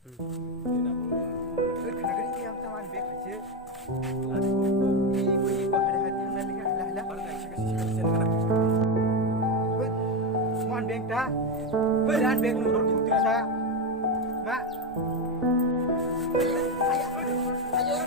खोनागोन yang taman bek aja. Ibu ada hati yang nanti lah. Taman bek dah. Beran bek mundur gitu sa. Mak. Ayo,